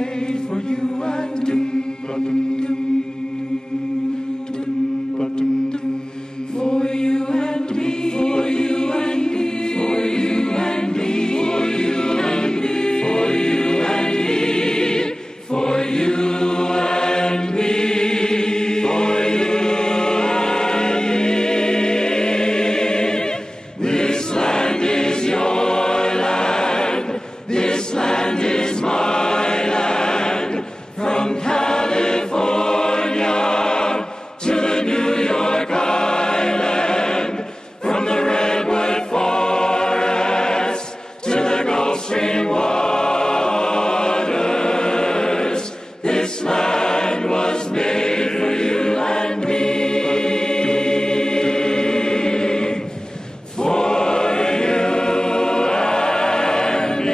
made for you and me. For you and me, for you and me, for you and me, for you and me, for you and me, for you and me, for you and me. This land is your land, this land is my land, from California to the New York Island, from the Redwood Forest to the Gulf Stream waters. This land was made for you and me. For you and me.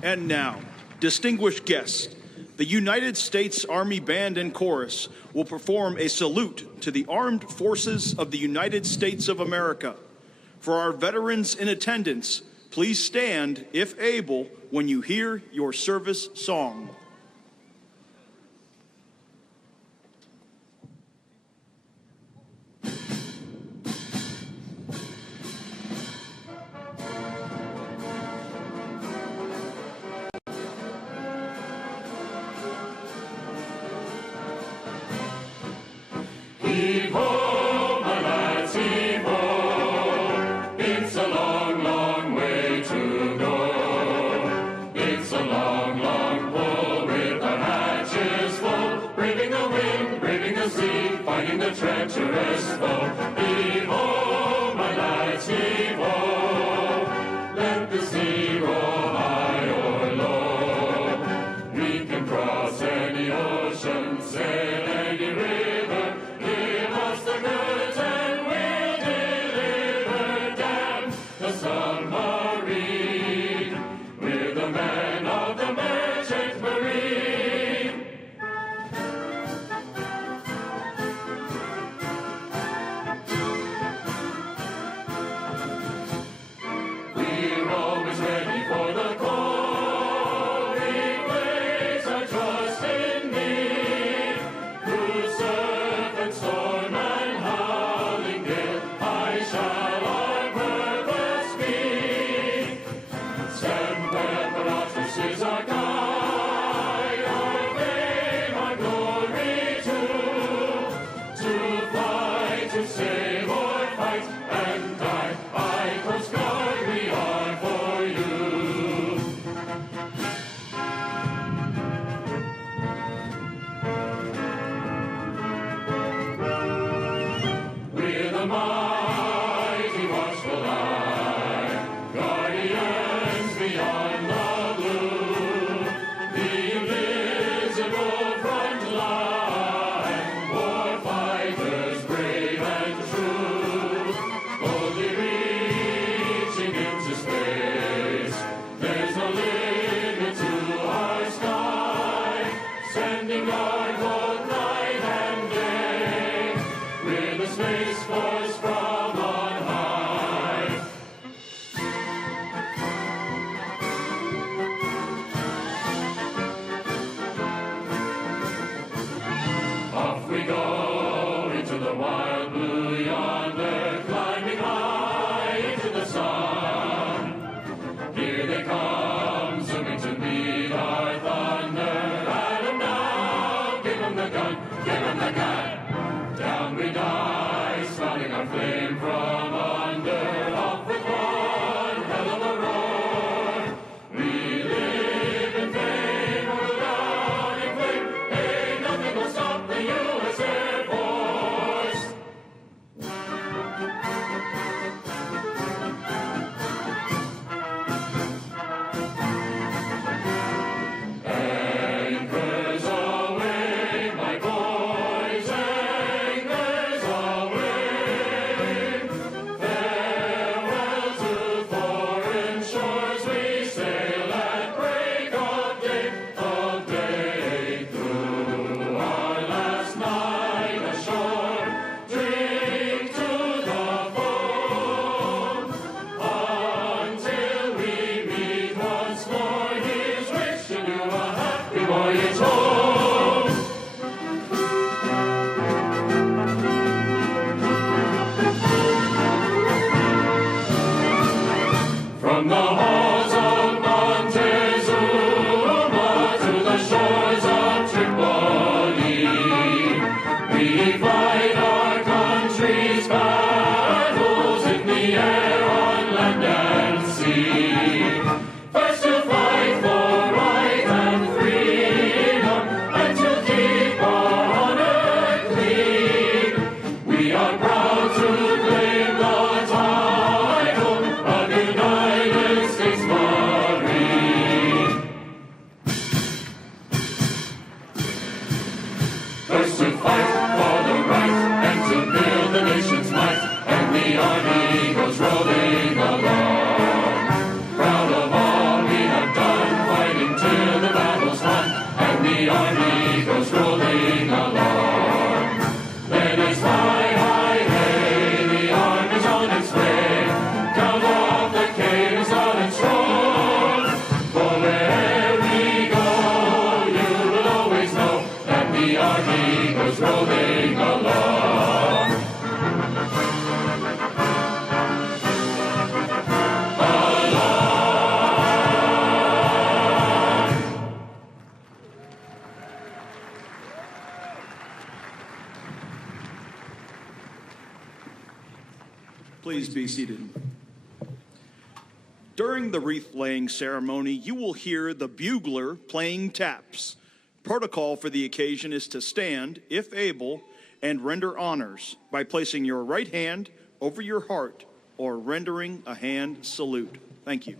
And now, distinguished guests, the United States Army Band and Chorus will perform a salute to the Armed Forces of the United States of America. For our veterans in attendance, please stand, if able, when you hear your service song. Heave-ho, my lads, heave-ho. It's a long, long way to go. It's a long, long pull with our hatches full, braving the wind, braving the sea, fighting the treacherous foe. Heave-ho, my lads, heave-ho. Let the sea roll high or low. We can cross any ocean, sail any river. Give us the goods and we'll deliver. Damn the submarine. We're the men of the merchant marine. We're always ready for the call. We place our trust in thee. Through surf and storm and howling gale, high shall our purpose be. Stand where the Rochers is our guide, our fame, our glory too. To fight, to save or fight and die, I Coast Guard we are for you. We're the mighty watchful eye, guardians beyond the blue, the invisible front line, war fighters brave and true, boldly reaching into space. There's no limit to our sky, sending guard both night and day. We're the Space Force from on high. Off we go into the wild blue yonder, climbing high into the sun. Here they come, zooming to meet our thunder. At 'em now, give 'em the gun, give 'em the gun. Down we die, spouting our flame from under. Off with one hell of a roar. We live in fame, we'll down in flame. Hey, nothing will stop the U.S. Air Force. Please be seated. During the wreath-laying ceremony, you will hear the bugler playing taps. Protocol for the occasion is to stand, if able, and render honors by placing your right hand over your heart or rendering a hand salute. Thank you.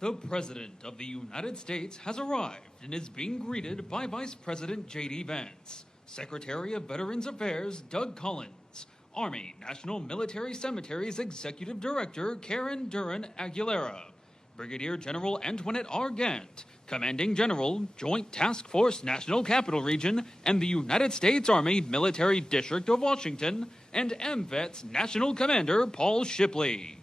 The President of the United States has arrived and is being greeted by Vice President J.D. Vance, Secretary of Veterans Affairs Doug Collins, Army National Military Cemeteries Executive Director Karen Duran Aguilera, Brigadier General Antoinette R. Gant, Commanding General, Joint Task Force National Capital Region, and the United States Army Military District of Washington, and MVET's National Commander Paul Shipley.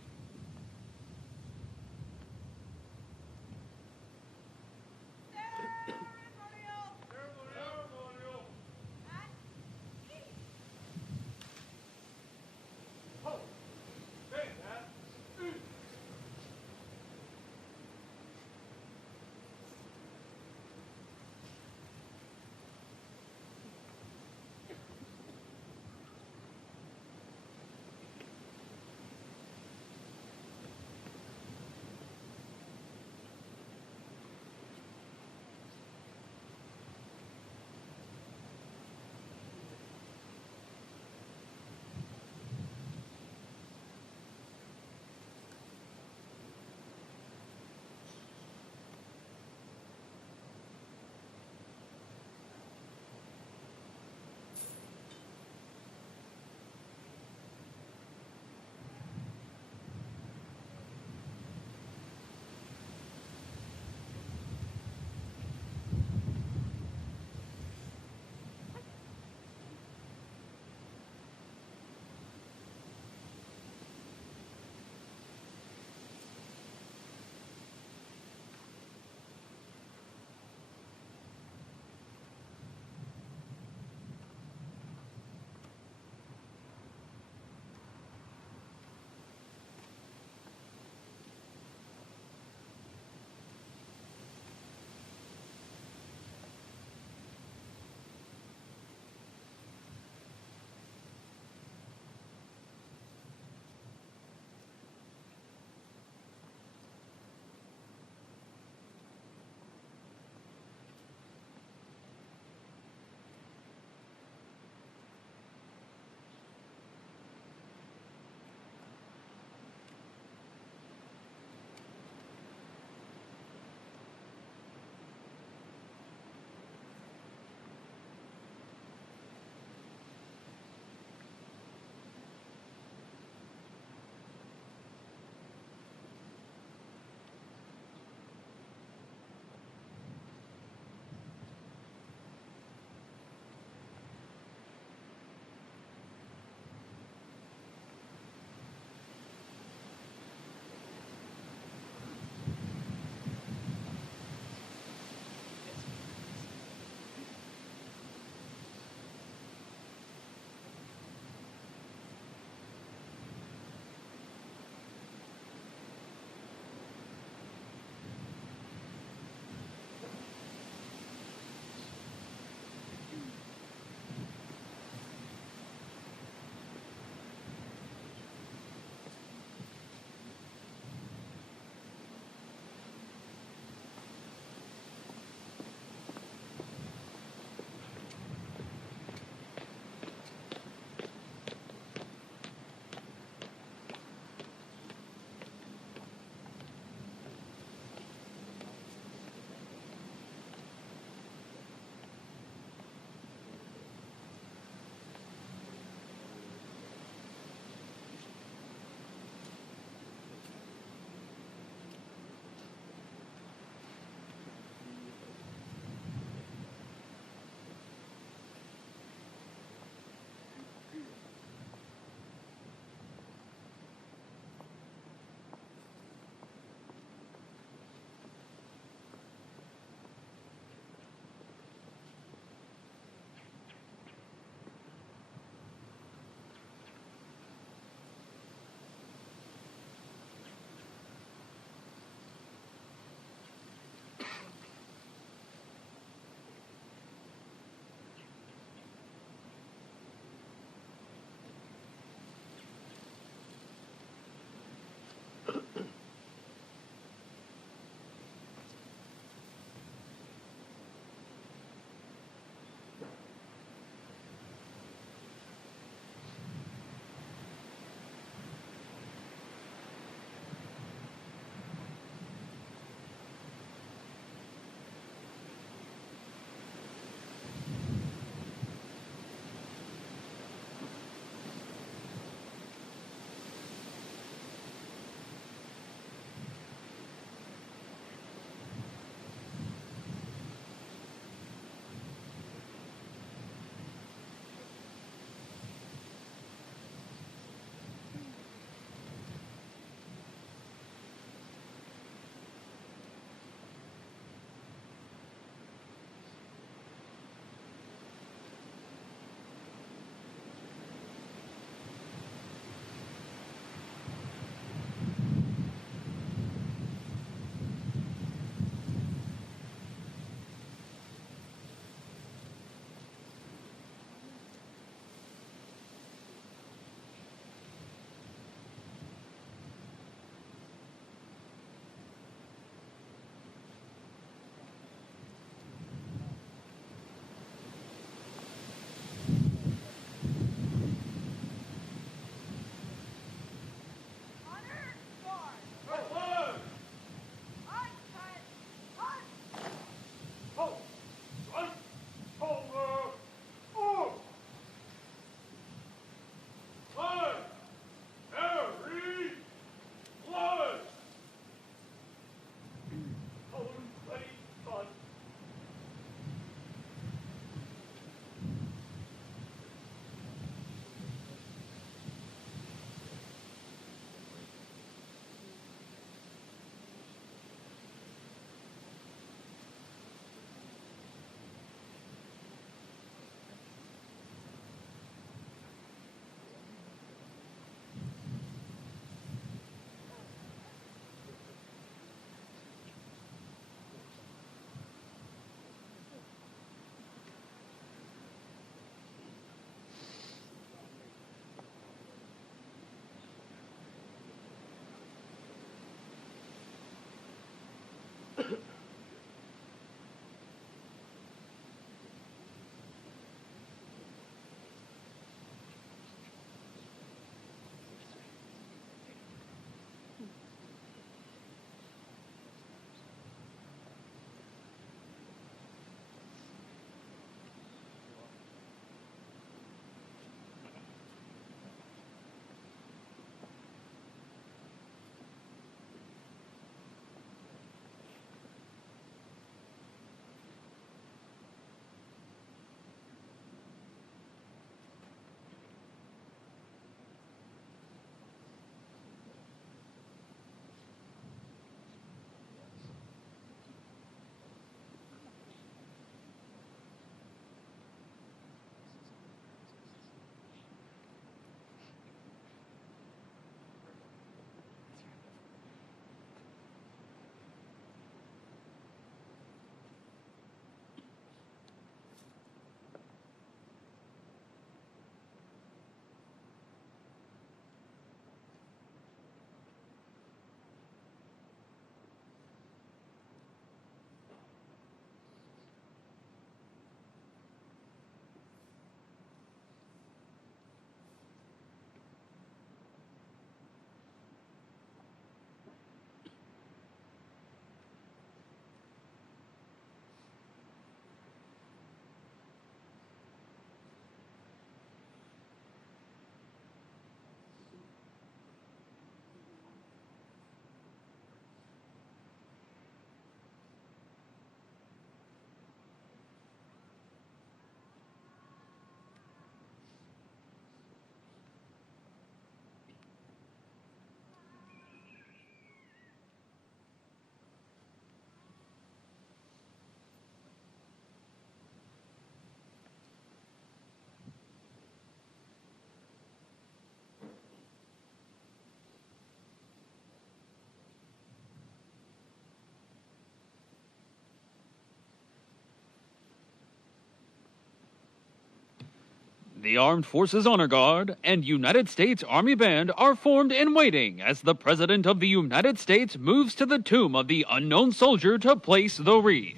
The Armed Forces Honor Guard and United States Army Band are formed in waiting as the President of the United States moves to the tomb of the unknown soldier to place the wreath.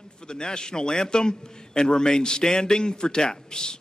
Stand for the national anthem and remain standing for taps.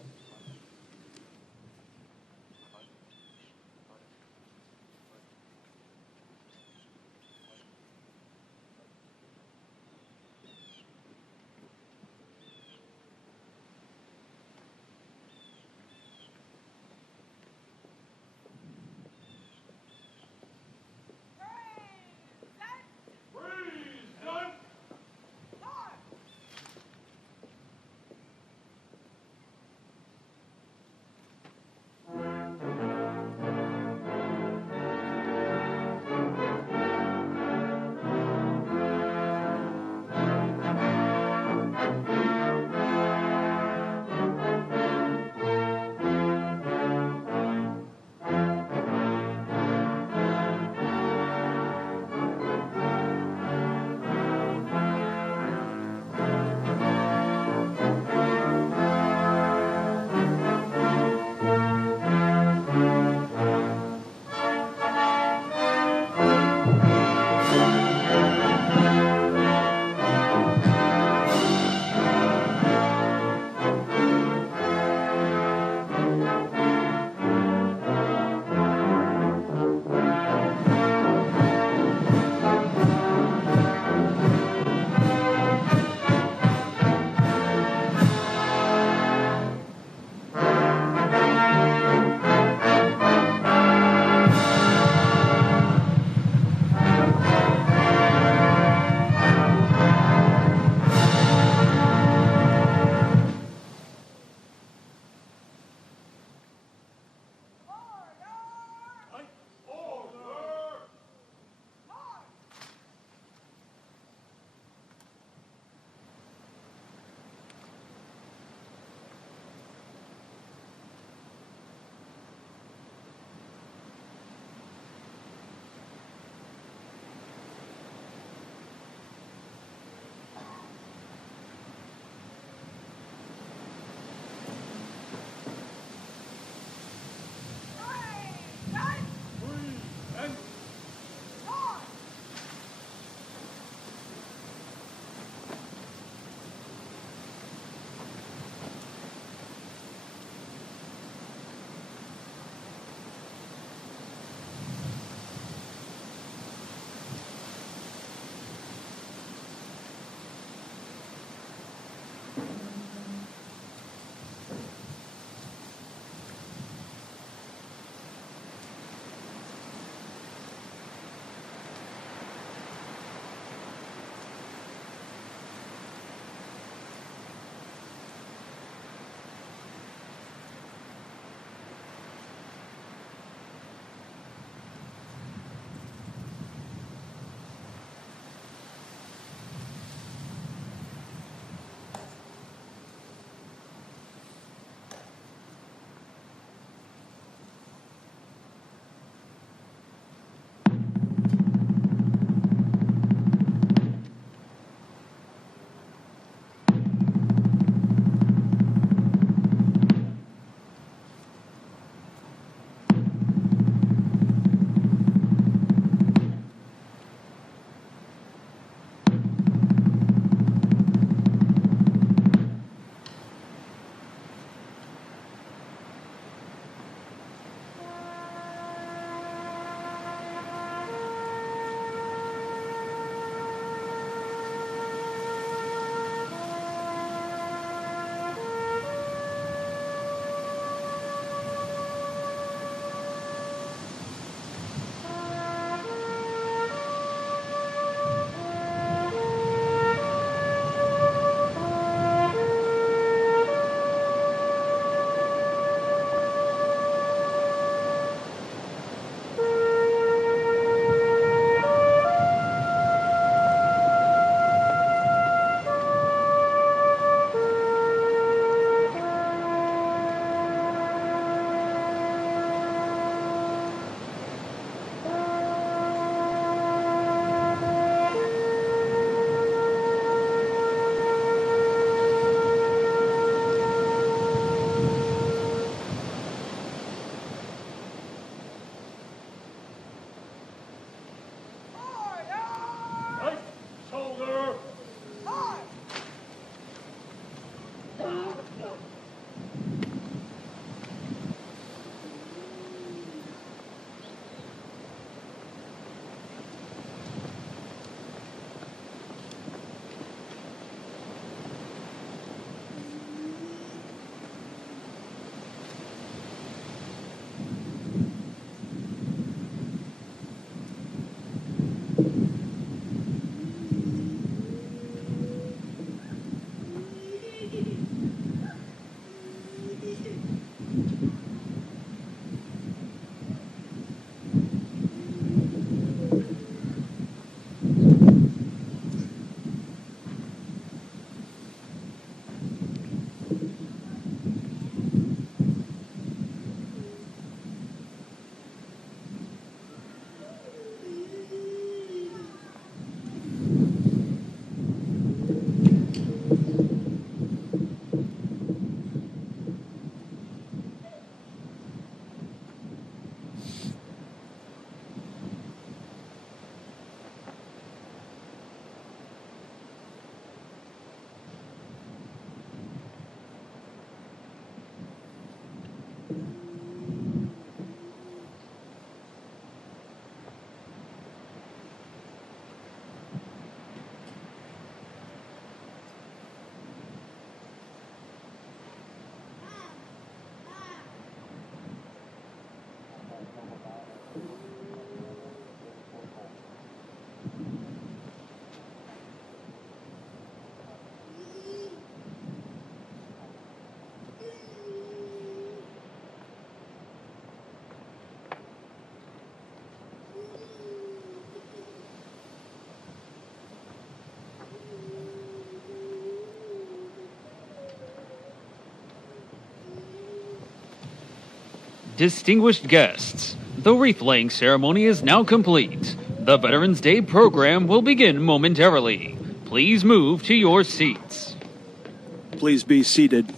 Distinguished guests, the wreath-laying ceremony is now complete. The Veterans Day program will begin momentarily. Please move to your seats. Please be seated.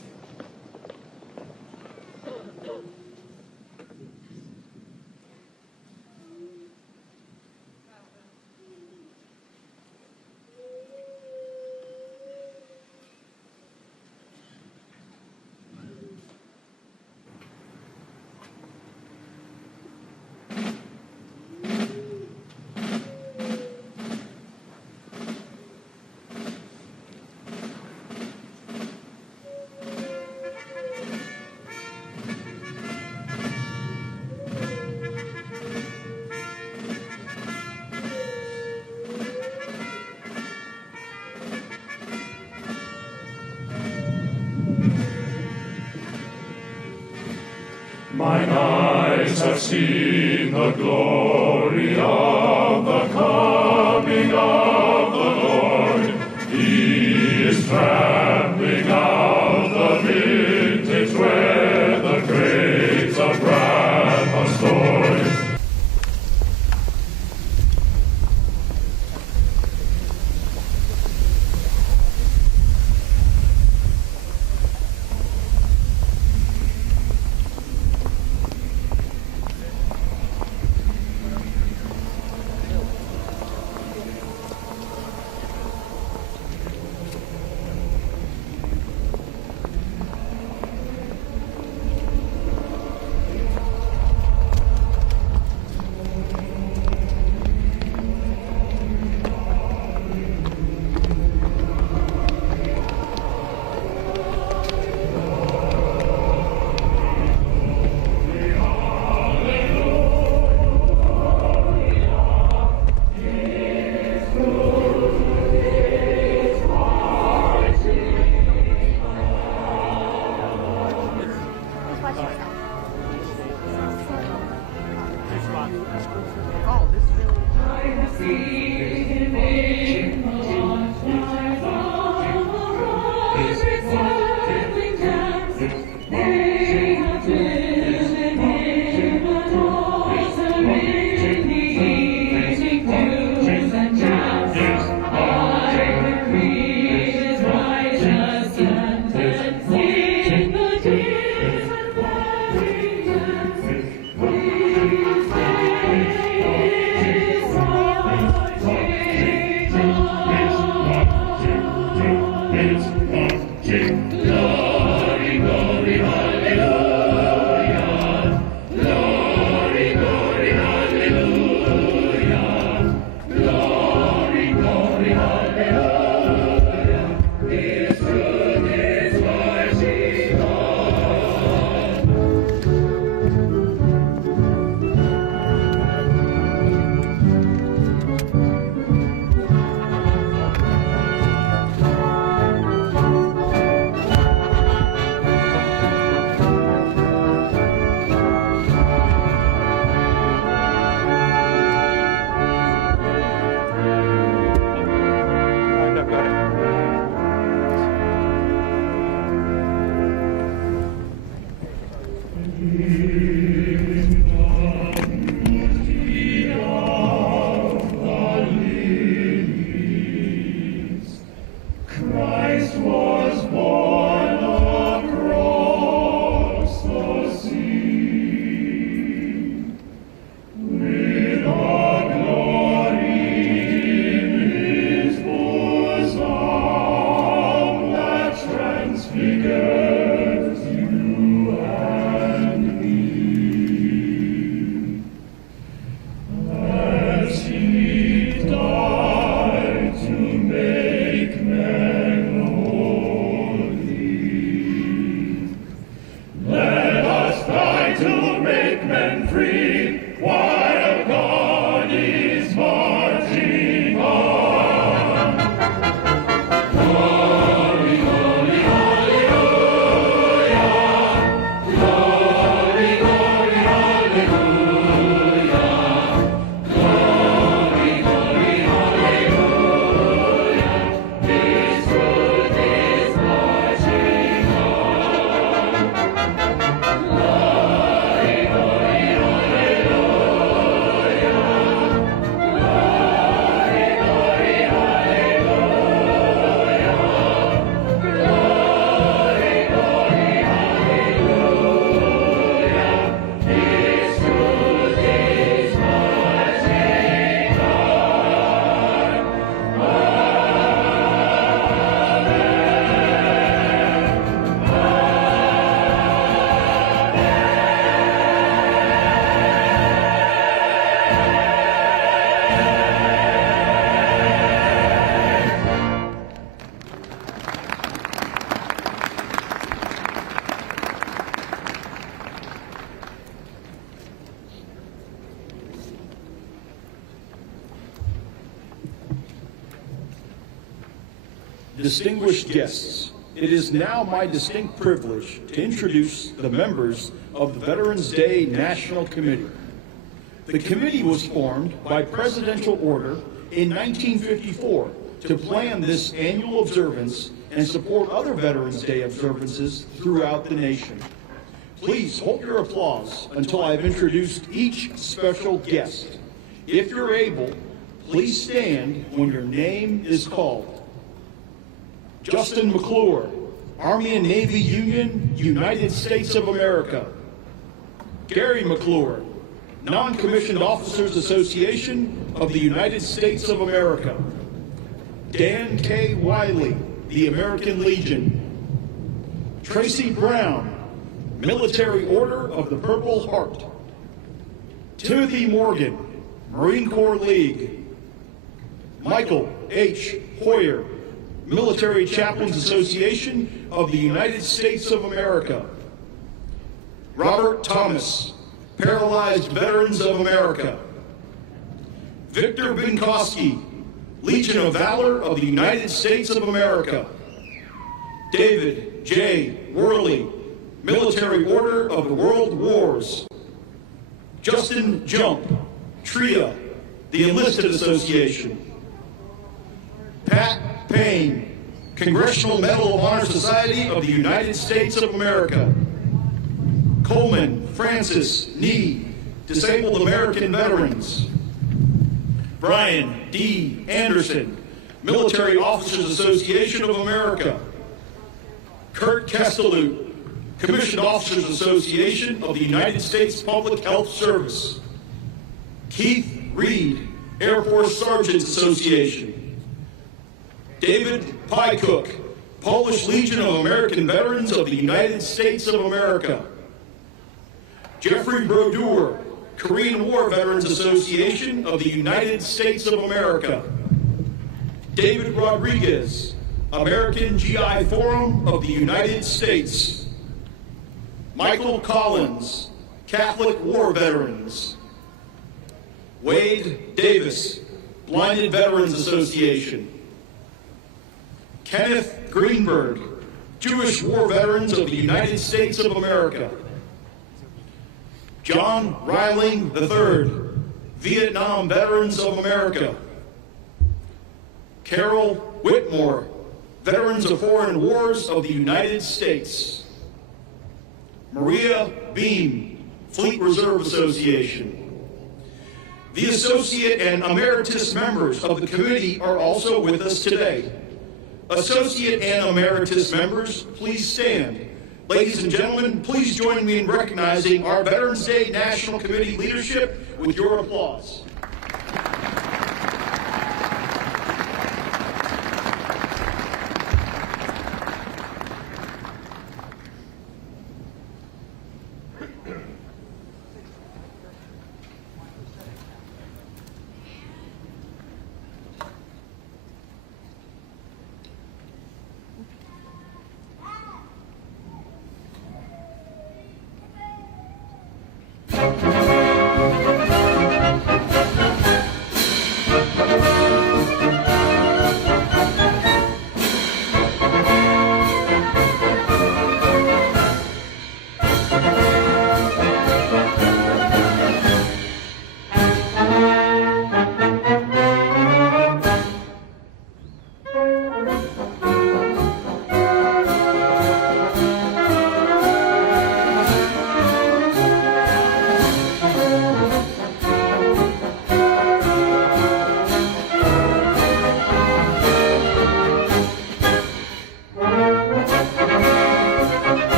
Mine eyes have seen the glory of the coming of the Lord. He is trampling out the vintage where the grapes of wrath are stored. Transfigures you and me. distinguished guests, it is now my distinct privilege to introduce the members of the Veterans Day National Committee. The committee was formed by presidential order in 1954 to plan this annual observance and support other Veterans Day observances throughout the nation. Please hold your applause until I've introduced each special guest. If you're able, please stand when your name is called. Justin McClure, Army and Navy Union, United States of America. Gary McClure, Non-Commissioned Officers Association of the United States of America. Dan K. Wiley, the American Legion. Tracy Brown, Military Order of the Purple Heart. Timothy Morgan, Marine Corps League. Michael H. Hoyer, Military Chaplains Association of the United States of America. Robert Thomas, Paralyzed Veterans of America. Victor Binkowski, Legion of Valor of the United States of America. David J. Worley, Military Order of the World Wars. Justin Jump, TRIA, the Enlisted Association. Pat Payne, Congressional Medal of Honor Society of the United States of America. Coleman Francis Nee, Disabled American Veterans. Brian D. Anderson, Military Officers Association of America. Kurt Kestelut, Commissioned Officers Association of the United States Public Health Service. Keith Reed, Air Force Sergeants Association. David Pycook, Polish Legion of American Veterans of the United States of America. Jeffrey Brodeur, Korean War Veterans Association of the United States of America. David Rodriguez, American GI Forum of the United States. Michael Collins, Catholic War Veterans. Wade Davis, Blinded Veterans Association. Kenneth Greenberg, Jewish War Veterans of the United States of America. John Reiling III, Vietnam Veterans of America. Carol Whitmore, Veterans of Foreign Wars of the United States. Maria Beam, Fleet Reserve Association. The associate and emeritus members of the committee are also with us today. Associate and emeritus members, please stand. Ladies and gentlemen, please join me in recognizing our Veterans Day National Committee leadership with your applause.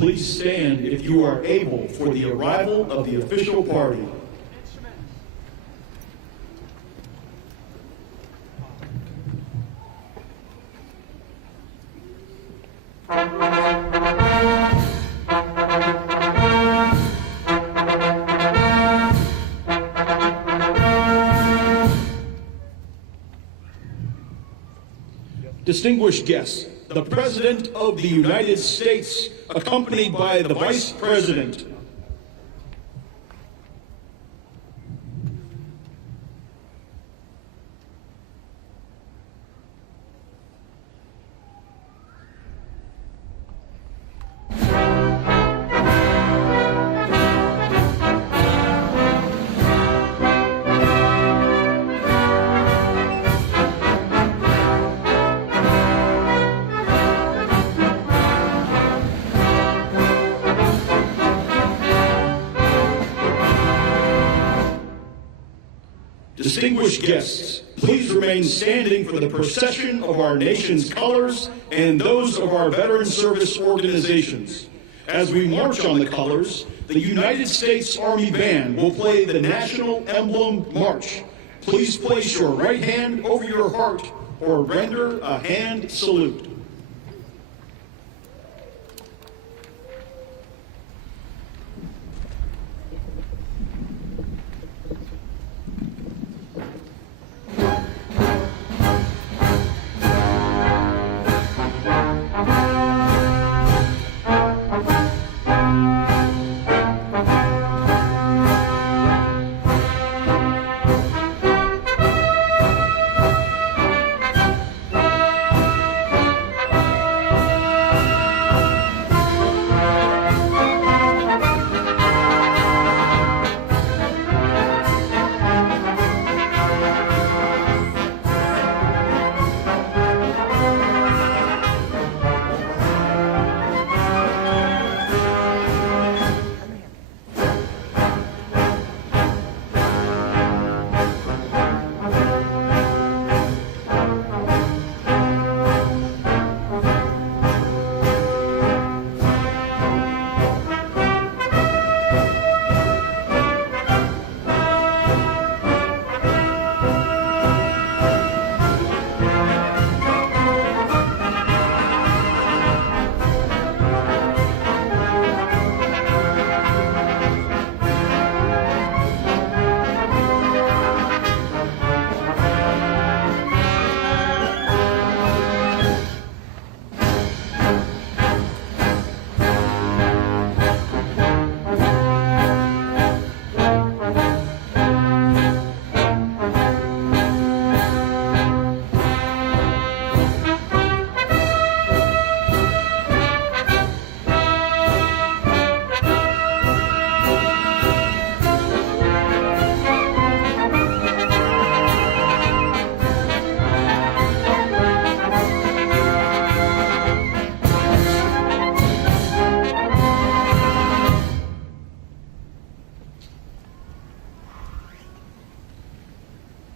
Please stand if you are able for the arrival of the official party. Distinguished guests, the President of the United States, accompanied by the Vice President. Distinguished guests, please remain standing for the procession of our nation's colors and those of our veteran service organizations. As we march on the colors, the United States Army Band will play the National Emblem March. Please place your right hand over your heart or render a hand salute.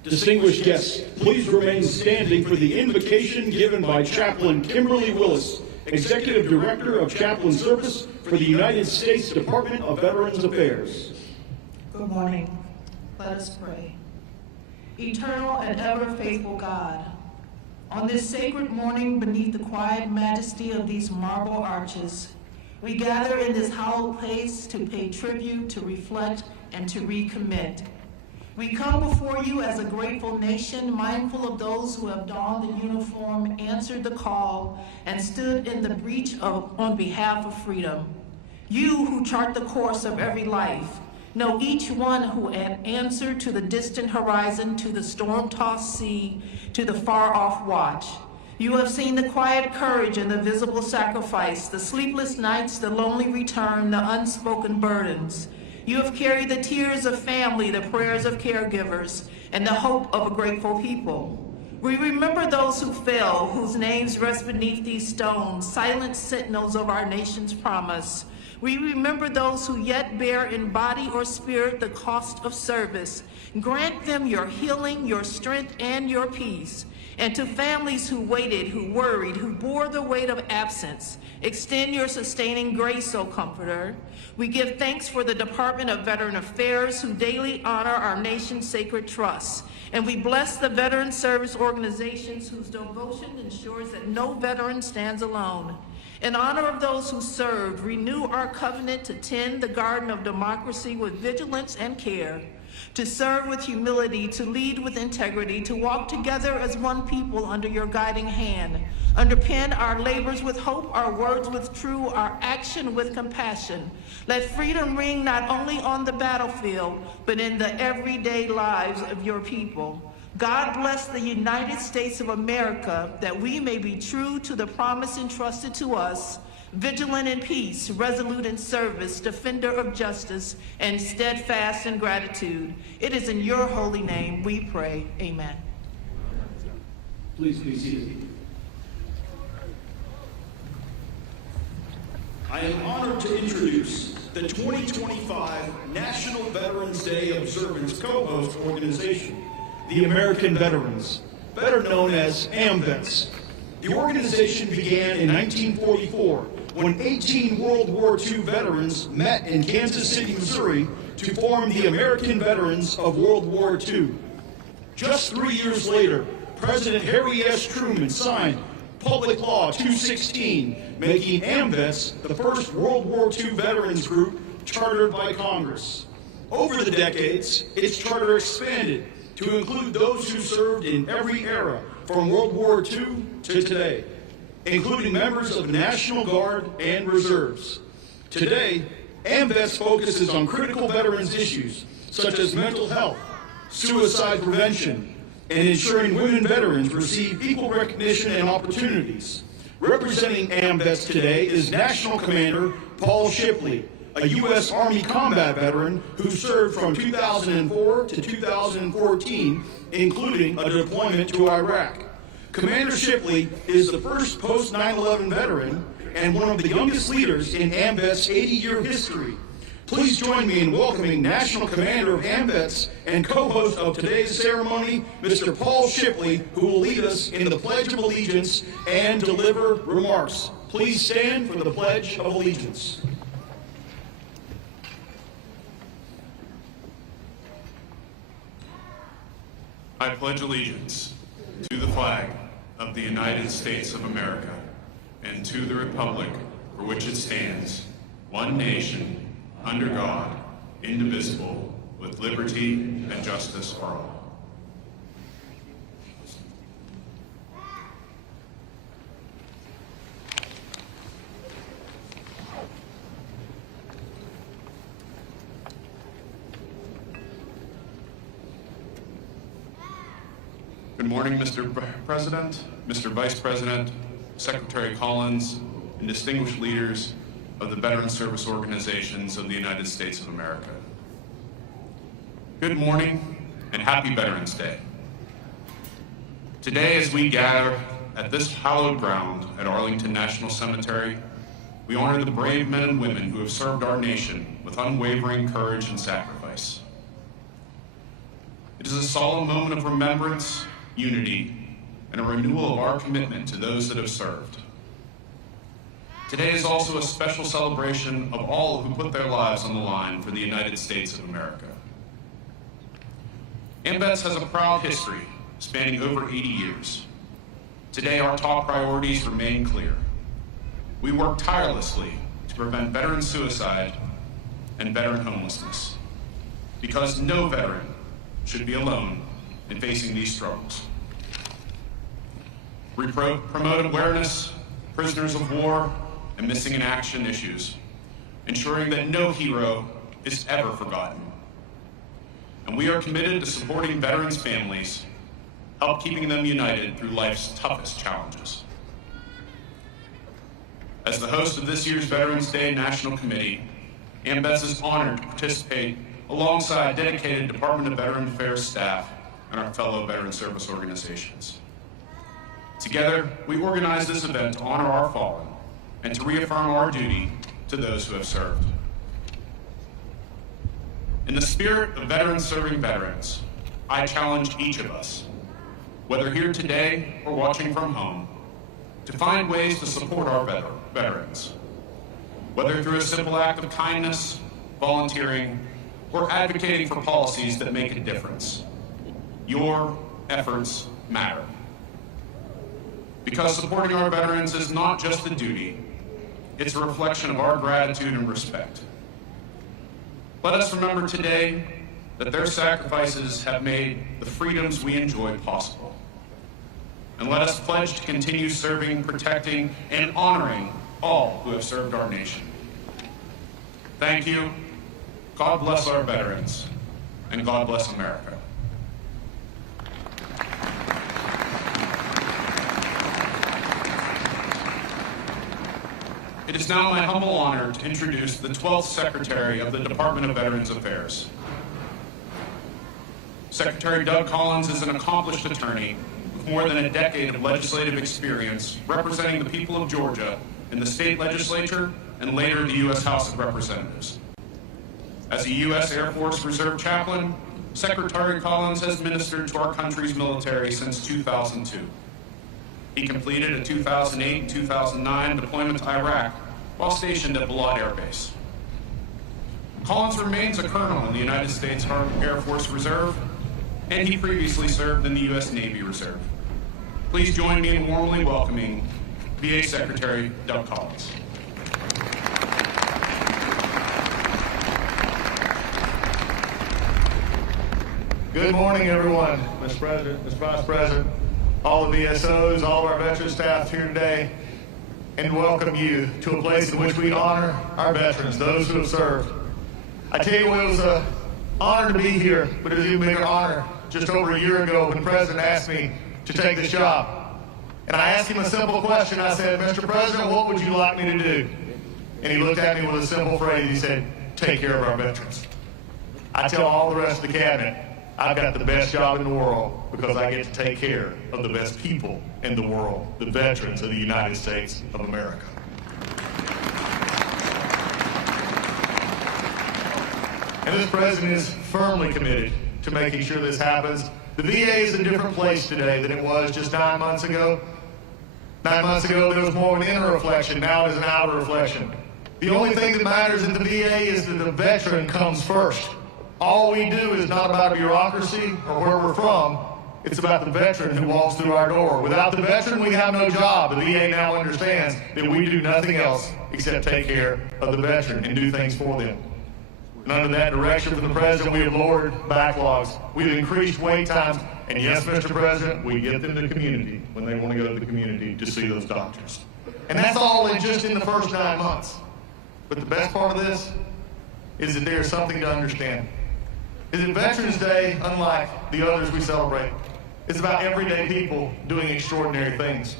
Distinguished guests, please remain standing for the invocation given by Chaplain Kimberly Willis, Executive Director of Chaplain Service for the United States Department of Veterans Affairs. Good morning. Let us pray. Eternal and ever faithful God, on this sacred morning beneath the quiet majesty of these marble arches, we gather in this hallowed place to pay tribute, to reflect, and to recommit. We come before you as a grateful nation, mindful of those who have donned the uniform, answered the call, and stood in the breach on behalf of freedom. You who chart the course of every life, know each one who answered to the distant horizon, to the storm-tossed sea, to the far-off watch. You have seen the quiet courage and the visible sacrifice, the sleepless nights, the lonely return, the unspoken burdens. You have carried the tears of family, the prayers of caregivers, and the hope of a grateful people. We remember those who fell, whose names rest beneath these stones, silent sentinels of our nation's promise. We remember those who yet bear in body or spirit the cost of service. Grant them your healing, your strength, and your peace. And to families who waited, who worried, who bore the weight of absence, extend your sustaining grace, O Comforter. We give thanks for the Department of Veteran Affairs, who daily honor our nation's sacred trusts. And we bless the veteran service organizations whose devotion ensures that no veteran stands alone. In honor of those who served, renew our covenant to tend the garden of democracy with vigilance and care, to serve with humility, to lead with integrity, to walk together as one people under your guiding hand. Underpin our labors with hope, our words with true, our action with compassion. Let freedom ring not only on the battlefield, but in the everyday lives of your people. God bless the United States of America, that we may be true to the promise entrusted to us, vigilant in peace, resolute in service, defender of justice, and steadfast in gratitude. It is in your holy name we pray. Amen. Please be seated. I am honored to introduce the 2025 National Veterans Day Observance co-host organization, the American Veterans, better known as AMVETS. The organization began in 1944 when 18 World War II veterans met in Kansas City, Missouri to form the American Veterans of World War II. Just 3 years later, President Harry S. Truman signed Public Law 216, making AMVETS the first World War II veterans group chartered by Congress. Over the decades, its charter expanded to include those who served in every era from World War II to today, including members of the National Guard and Reserves. Today, AMVETS focuses on critical veterans issues such as mental health, suicide prevention, and ensuring women veterans receive equal recognition and opportunities. Representing AMVETS today is National Commander Paul Shipley, a U.S. Army combat veteran who served from 2004 to 2014, including a deployment to Iraq. Commander Shipley is the first post-9/11 veteran and one of the youngest leaders in AMVETS' 80-year history. Please join me in welcoming National Commander of AMVETS and co-host of today's ceremony, Mr. Paul Shipley, who will lead us in the Pledge of Allegiance and deliver remarks. Please stand for the Pledge of Allegiance. I pledge allegiance to the flag of the United States of America and to the republic for which it stands, one nation, under God, indivisible, with liberty and justice for all. Good morning, Mr. President, Mr. Vice President, Secretary Collins, and distinguished leaders of the Veteran Service Organizations of the United States of America. Good morning and happy Veterans Day. Today, as we gather at this hallowed ground at Arlington National Cemetery, we honor the brave men and women who have served our nation with unwavering courage and sacrifice. It is a solemn moment of remembrance, unity, and a renewal of our commitment to those that have served. Today is also a special celebration of all who put their lives on the line for the United States of America. AMVETS has a proud history spanning over 80 years. Today, our top priorities remain clear. We work tirelessly to prevent veteran suicide and veteran homelessness, because no veteran should be alone in facing these struggles. We promote awareness, prisoners of war, and missing in action issues, ensuring that no hero is ever forgotten. And we are committed to supporting veterans' families, help keeping them united through life's toughest challenges. As the host of this year's Veterans Day National Committee, AMVETS is honored to participate alongside dedicated Department of Veteran Affairs staff and our fellow veteran service organizations. Together, we organize this event to honor our fallen and to reaffirm our duty to to those who have served. In the spirit of veterans serving veterans, I challenge each of us, whether here today or watching from home, to find ways to support our veterans, whether through a simple act of kindness, volunteering, or advocating for policies that make a difference. Your efforts matter. Because supporting our veterans is not just a duty, it's a reflection of our gratitude and respect. Let us remember today that their sacrifices have made the freedoms we enjoy possible. And let us pledge to continue serving, protecting, and honoring all who have served our nation. Thank you. God bless our veterans, and God bless America. It is now my humble honor to introduce the 12th Secretary of the Department of Veterans Affairs. Secretary Doug Collins is an accomplished attorney with more than a decade of legislative experience representing the people of Georgia in the state legislature and later the U.S. House of Representatives. As a U.S. Air Force Reserve chaplain, Secretary Collins has ministered to our country's military since 2002. He completed a 2008-2009 deployment to Iraq while stationed at Balad Air Base. Collins remains a colonel in the United States Air Force Reserve, and he previously served in the U.S. Navy Reserve. Please join me in warmly welcoming VA Secretary Doug Collins. Good morning, everyone. Mr. President, Mr. Vice President, all the VSOs, all of our veteran staff here today, and welcome you to a place in which we honor our veterans, those who have served. I tell you what, it was an honor to be here, but it was even bigger honor just over a year ago when the President asked me to take this job. And I asked him a simple question. I said, Mr. President, what would you like me to do? And he looked at me with a simple phrase. He said, take care of our veterans. I tell all the rest of the cabinet, I've got the best job in the world because I get to take care of the best people in the world, the veterans of the United States of America. And this president is firmly committed to making sure this happens. The VA is a different place today than it was just 9 months ago. 9 months ago, there was more of an inner reflection. Now it is an outer reflection. The only thing that matters in the VA is that the veteran comes first. All we do is not about a bureaucracy or where we're from. It's about the veteran who walks through our door. Without the veteran, we have no job. The VA now understands that we do nothing else except take care of the veteran and do things for them. And under that direction from the President, we have lowered backlogs. We've increased wait times. And yes, Mr. President, we get them to the community when they want to go to the community to see those doctors. And that's all just in the first 9 months. But the best part of this is that there's something to understand. Is that Veterans Day, unlike the others we celebrate, is about everyday people doing extraordinary things.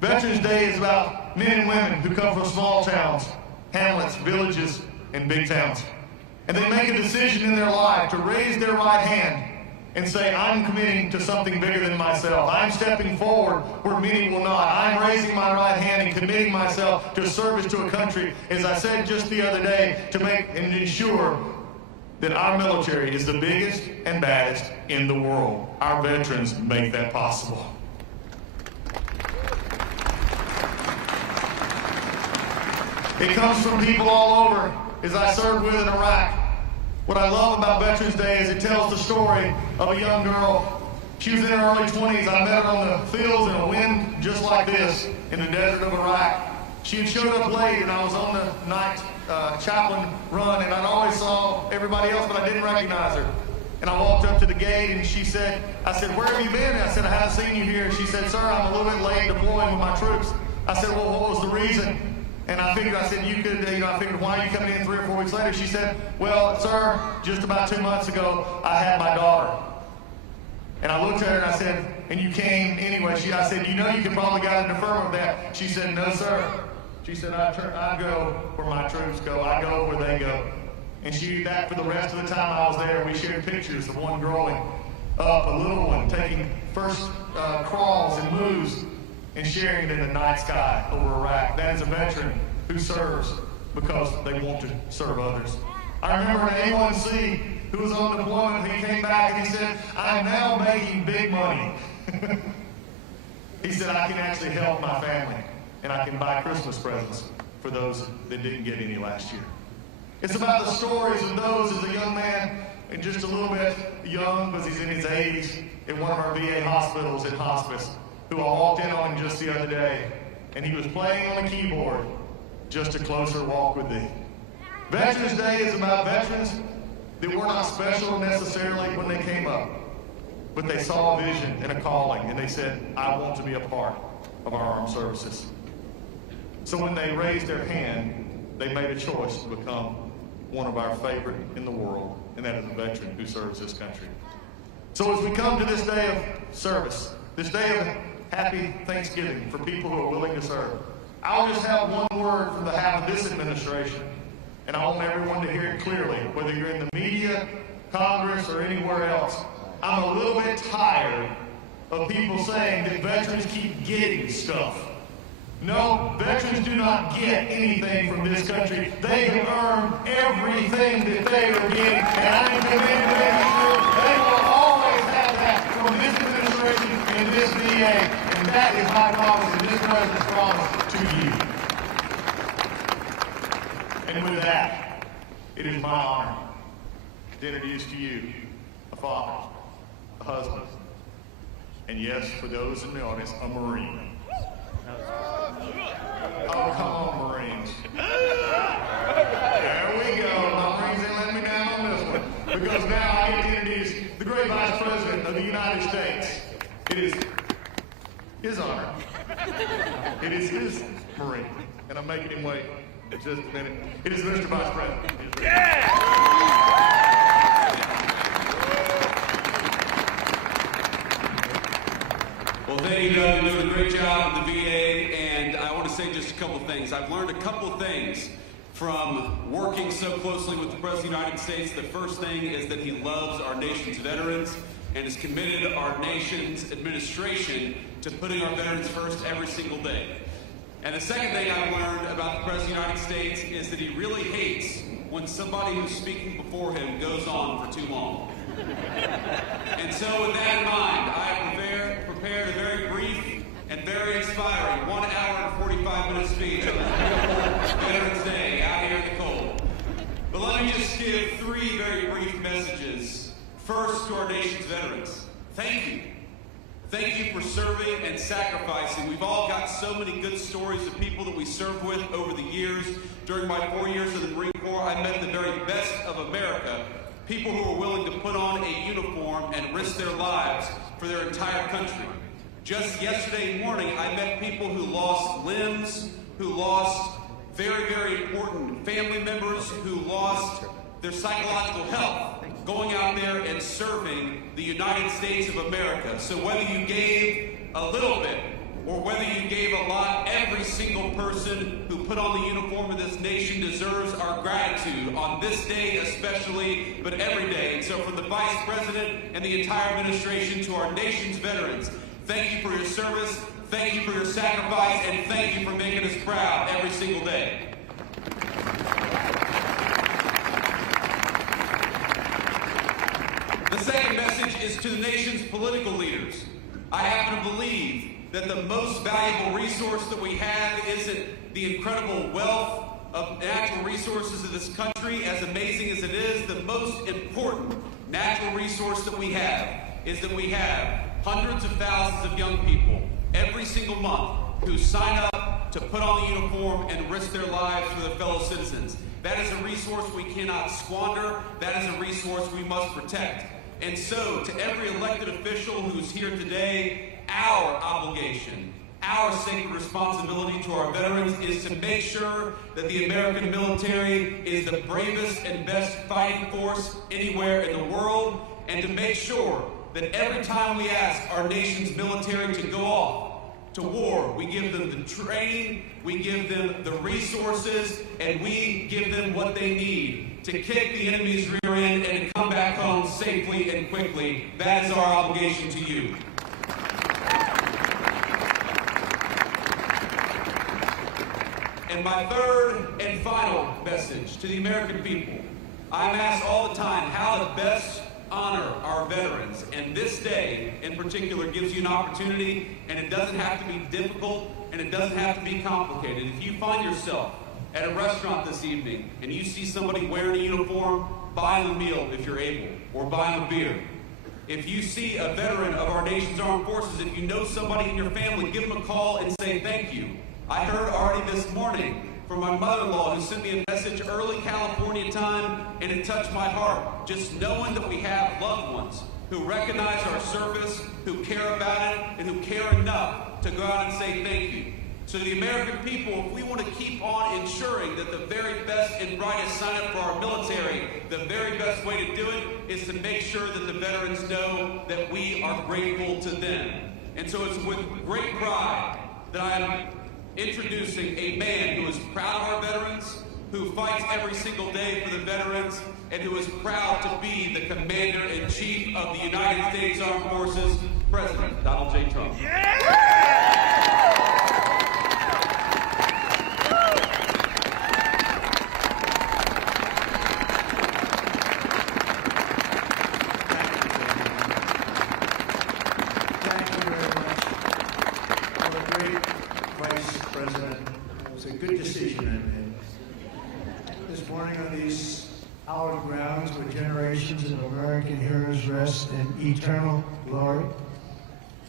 Veterans Day is about men and women who come from small towns, hamlets, villages, and big towns. And they make a decision in their life to raise their right hand and say, I'm committing to something bigger than myself. I'm stepping forward where many will not. I'm raising my right hand and committing myself to service to a country, as I said just the other day, to make and ensure that our military is the biggest and baddest in the world. Our veterans make that possible. It comes from people all over, as I served with in Iraq. What I love about Veterans Day is it tells the story of a young girl. She was in her early 20s. I met her on the fields in a wind just like this in the desert of Iraq. She had showed up late, and I was on the night chaplain run, and I always saw everybody else, but I didn't recognize her. And I walked up to the gate, and she said, I said, where have you been? And I said, I haven't seen you here. And she said, sir, I'm a little bit late deploying with my troops. I said, well, what was the reason? And I said, you could, I figured, why are you coming in 3 or 4 weeks later? She said, well, sir, just about 2 months ago, I had my daughter. And I looked at her and I said, and you came anyway. I said, you know you could probably get a deferment of that. She said, no, sir. She said, I go where my troops go. I go where they go. And that for the rest of the time I was there, we shared pictures of one growing up, a little one, taking first crawls and moves and sharing it in the night sky over Iraq. That is a veteran who serves because they want to serve others. I remember an A1C who was on deployment, he came back and he said, I'm now making big money. He said, I can actually help my family, and I can buy Christmas presents for those that didn't get any last year. It's about the stories of those as a young man, and just a little bit young because he's in his 80s, in one of our VA hospitals in hospice, who I walked in on him just the other day, and he was playing on the keyboard, Just a Closer Walk with Thee. Veterans Day is about veterans that were not special necessarily when they came up, but they saw a vision and a calling, and they said, I want to be a part of our armed services. So when they raised their hand, they made a choice to become one of our favorite in the world, and that is a veteran who serves this country. So as we come to this day of service, this day of happy Thanksgiving for people who are willing to serve, I'll just have one word from the half of this administration, and I want everyone to hear it clearly, whether you're in the media, Congress, or anywhere else. I'm a little bit tired of people saying that veterans keep getting stuff. No, veterans do not get anything from this country. They have earned everything that they are getting, and I am committed to making sure they will always have that from this administration and this VA, and that is my promise and this president's promise to you. And with that, it is my honor to introduce to you a father, a husband, and yes, for those in the audience, a Marine. Oh, come on, Marines. There we go. My Marines ain't letting me down on this one. Because now I get to introduce the great Vice President of the United States. It is his honor. It is his Marine. And I'm making him wait just a minute. It is Mr. Vice President. Yeah! Well, thank you, Doug. You're doing a great job with the VA, and I want to say just a couple things. I've learned a couple things from working so closely with the President of the United States. The first thing is that he loves our nation's veterans and has committed our nation's administration to putting our veterans first every single day. And the second thing I've learned about the President of the United States is that he really hates when somebody who's speaking before him goes on for too long. And so with that in mind, I have prepared a very brief and very inspiring 1 hour and 45-minute speech on Veterans Day out here in the cold. But let me just give 3 very brief messages. First, to our nation's veterans, thank you. Thank you for serving and sacrificing. We've all got so many good stories of people that we served with over the years. During my 4 years in the Marine Corps, I met the very best of America. People who are willing to put on a uniform and risk their lives for their entire country. Just yesterday morning, I met people who lost limbs, who lost very, very important family members, who lost their psychological health, going out there and serving the United States of America. So whether you gave a little bit or whether you gave a lot, every single person who put on the uniform of this nation deserves our gratitude on this day especially, but every day. And so from the Vice President and the entire administration to our nation's veterans, thank you for your service, thank you for your sacrifice, and thank you for making us proud every single day. The second message is to the nation's political leaders. I happen to believe that the most valuable resource that we have isn't the incredible wealth of natural resources of this country, as amazing as it is. The most important natural resource that we have is that we have hundreds of thousands of young people every single month who sign up to put on the uniform and risk their lives for their fellow citizens. That is a resource we cannot squander. That is a resource we must protect. And so, to every elected official who's here today, our obligation, our sacred responsibility to our veterans is to make sure that the American military is the bravest and best fighting force anywhere in the world, and to make sure that every time we ask our nation's military to go off to war, we give them the training, we give them the resources, and we give them what they need to kick the enemy's rear end and come back home safely and quickly. That is our obligation to you. And And my third and final message to the American people. I'm asked all the time how to best honor our veterans. And this day in particular gives you an opportunity, and it doesn't have to be difficult, and it doesn't have to be complicated. If you find yourself at a restaurant this evening and you see somebody wearing a uniform, buy them a meal if you're able, or buy them a beer. If you see a veteran of our nation's armed forces, if you know somebody in your family, give them a call and say thank you. I heard already this morning from my mother-in-law who sent me a message early California time, and it touched my heart. Just knowing that we have loved ones who recognize our service, who care about it, and who care enough to go out and say thank you. So the American people, if we want to keep on ensuring that the very best and brightest sign up for our military, the very best way to do it is to make sure that the veterans know that we are grateful to them. And so it's with great pride that I am introducing a man who is proud of our veterans, who fights every single day for the veterans, and who is proud to be the Commander-in-Chief of the United States Armed Forces, President Donald J. Trump. Thank you very much. What a great Vice President. It was a good decision I made. This morning on these hallowed grounds where generations of American heroes rest in eternal glory,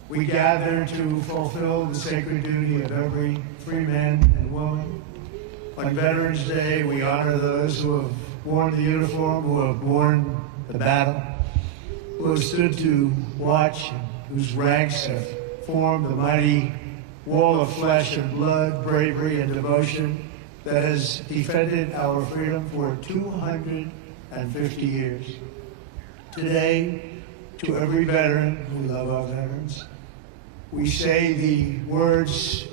we gather to fulfill the sacred duty of every free man and woman. On Veterans Day, we honor those who have worn the uniform, who have borne the battle, who have stood to watch, and whose ranks have formed the mighty wall of flesh and blood, bravery and devotion that has defended our freedom for 250 years. Today, to every veteran, we love our veterans, we say the words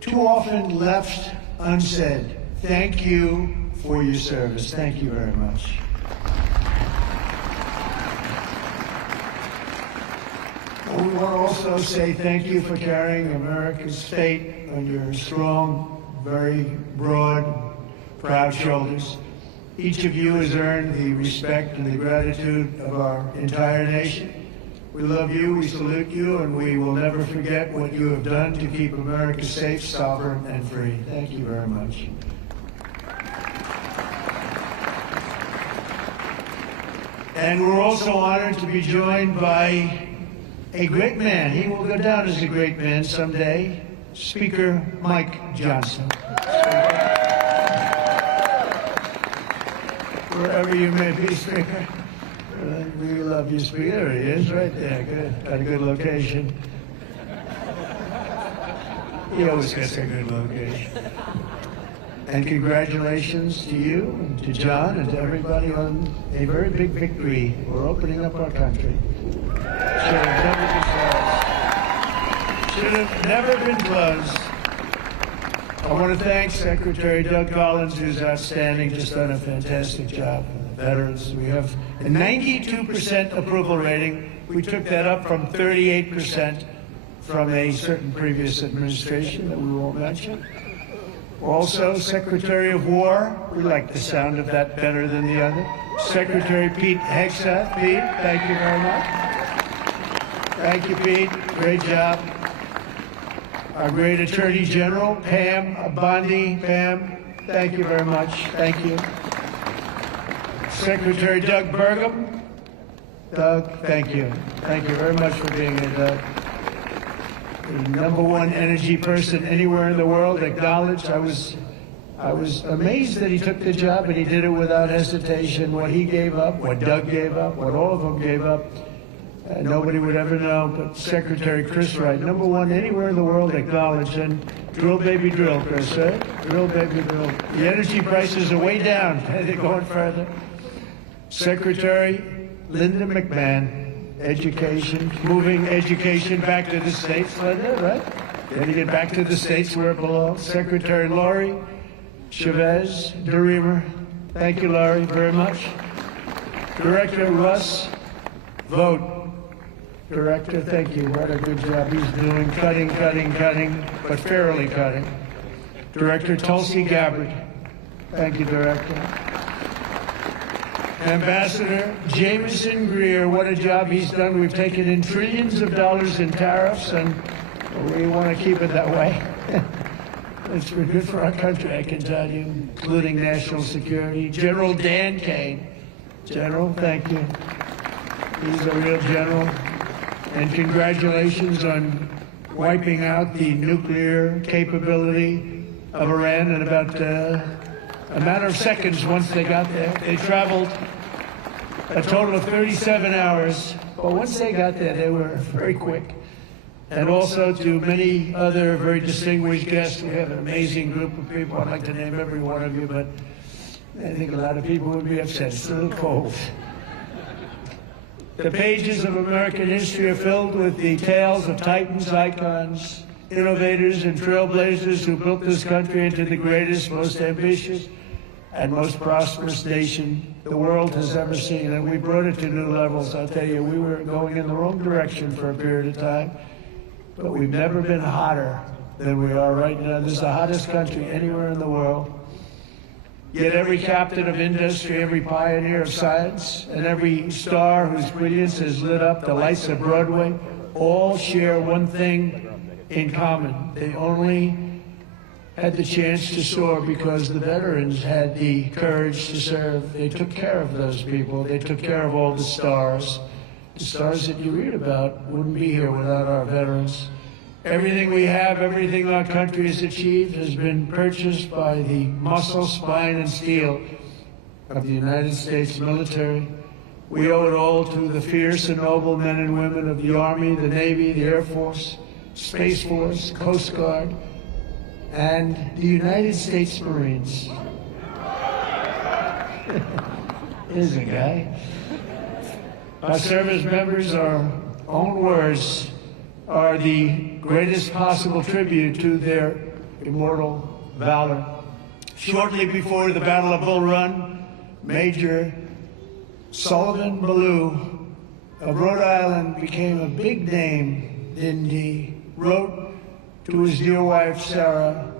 too often left unsaid. Thank you for your service. Thank you very much. We want to also say thank you for carrying America's fate on your strong, very broad, proud shoulders. Each of you has earned the respect and the gratitude of our entire nation. We love you, we salute you, and we will never forget what you have done to keep America safe, sovereign, and free. Thank you very much. And we're also honored to be joined by a great man. He will go down as a great man someday. Speaker Mike Johnson. Wherever you may be, Speaker. We love you, Speaker. There he is, right there. Good. Got a good location. He always gets a good location. And congratulations to you and to John and to everybody on a very big victory. We're opening up our country. Should have never been closed. I want to thank Secretary Doug Collins, who's outstanding, just done a fantastic job for the veterans. We have a 92% approval rating. We took that up from 38% from a certain previous administration that we won't mention. Also, Secretary of War, we like the sound of that better than the other. Secretary Pete Hegseth. Pete, thank you very much. Thank you, Pete. Great job. Our great Attorney General, Pam Bondi. Pam, thank you very much. Thank you. Secretary Doug Burgum. Doug, thank you. Thank you very much for being here, Doug. The #1 energy person anywhere in the world, acknowledged. I was amazed that he took the job, and he did it without hesitation. What he gave up, what Doug gave up, what all of them gave up, nobody would ever know, but Secretary Chris Wright, #1 anywhere in the world, acknowledged. And drill, baby, drill, Chris, right? Drill, baby, drill. The energy prices are way down. They're going further. Secretary Linda McMahon, Education, moving education back to the states, Linda, right? Getting it back to the states where it belongs. Secretary Laurie Chavez DeReamer, thank you, Laurie, very much. Director Russ Vogt, Director, thank you. What a good job he's doing. Cutting, but fairly cutting. Director Tulsi Gabbard. Thank you, Director. Ambassador Jameson Greer, what a job he's done. We've taken in trillions of dollars in tariffs, and we want to keep it that way. It's been good for our country, I can tell you, including national security. General Dan Kane. General, thank you. He's a real general. And congratulations on wiping out the nuclear capability of Iran in about a matter of seconds once they got there. They traveled a total of 37 hours, but once they got there, they were very quick. And also to many other very distinguished guests. We have an amazing group of people. I'd like to name every one of you, but I think a lot of people would be upset. It's a little cold. The pages of American history are filled with the tales of titans, icons, innovators, and trailblazers who built this country into the greatest, most ambitious, and most prosperous nation the world has ever seen. And we brought it to new levels. I'll tell you, we were going in the wrong direction for a period of time, but we've never been hotter than we are right now. This is the hottest country anywhere in the world. Yet every captain of industry, every pioneer of science, and every star whose brilliance has lit up the lights of Broadway all share one thing in common. They only had the chance to soar because the veterans had the courage to serve. They took care of those people. They took care of all the stars. The stars that you read about wouldn't be here without our veterans. Everything we have, everything our country has achieved has been purchased by the muscle, spine, and steel of the United States military. We owe it all to the fierce and noble men and women of the Army, the Navy, the Air Force, Space Force, Coast Guard, and the United States Marines. Here's a guy. Our service members, our own words, are the greatest possible tribute to their immortal valor. Shortly before the Battle of Bull Run, Major Sullivan Ballou of Rhode Island became a big name, and he wrote to his dear wife, Sarah.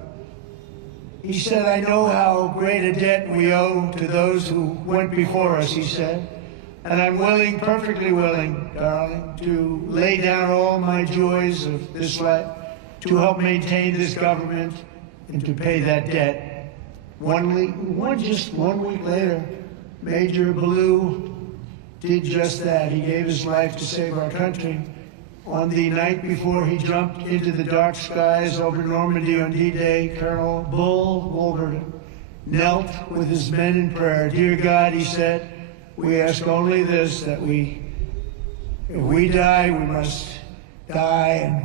He said, "I know how great a debt we owe to those who went before us," he said, "and I'm willing, perfectly willing, darling, to lay down all my joys of this life to help maintain this government and to pay that debt." Just 1 week later, Major Ballou did just that. He gave his life to save our country. On the night before he jumped into the dark skies over Normandy on D-Day, Colonel Bull Wolverton knelt with his men in prayer. "Dear God," he said, "we ask only this, that if we die, we must die, and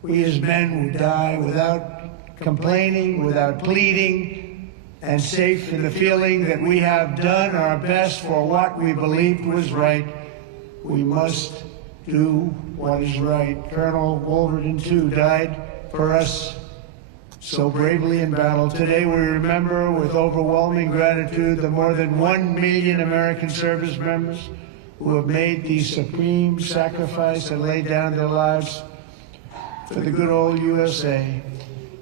we as men would die without complaining, without pleading, and safe in the feeling that we have done our best for what we believed was right. We must do what is right." Colonel Wolverton, too, died for us so bravely in battle. Today we remember with overwhelming gratitude the more than 1 million American service members who have made the supreme sacrifice and laid down their lives for the good old USA.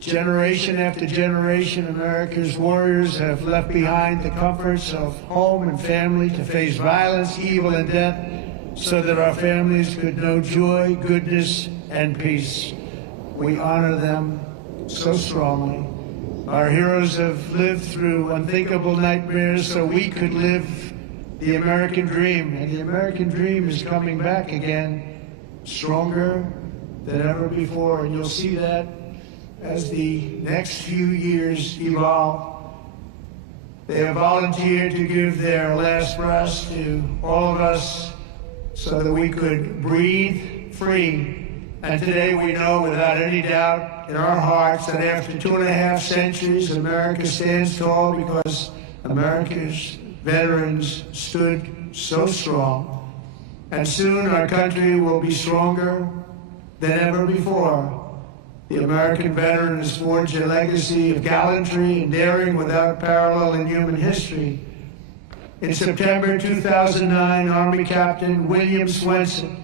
Generation after generation, America's warriors have left behind the comforts of home and family to face violence, evil, and death, so that our families could know joy, goodness, and peace. We honor them so strongly. Our heroes have lived through unthinkable nightmares so we could live the American dream. And the American dream is coming back again, stronger than ever before. And you'll see that as the next few years evolve. They have volunteered to give their last breaths to all of us so that we could breathe free. And today we know without any doubt in our hearts that after 2.5 centuries, America stands tall because America's veterans stood so strong. And soon our country will be stronger than ever before. The American veteran has forged a legacy of gallantry and daring without parallel in human history. In September 2009, Army Captain William Swenson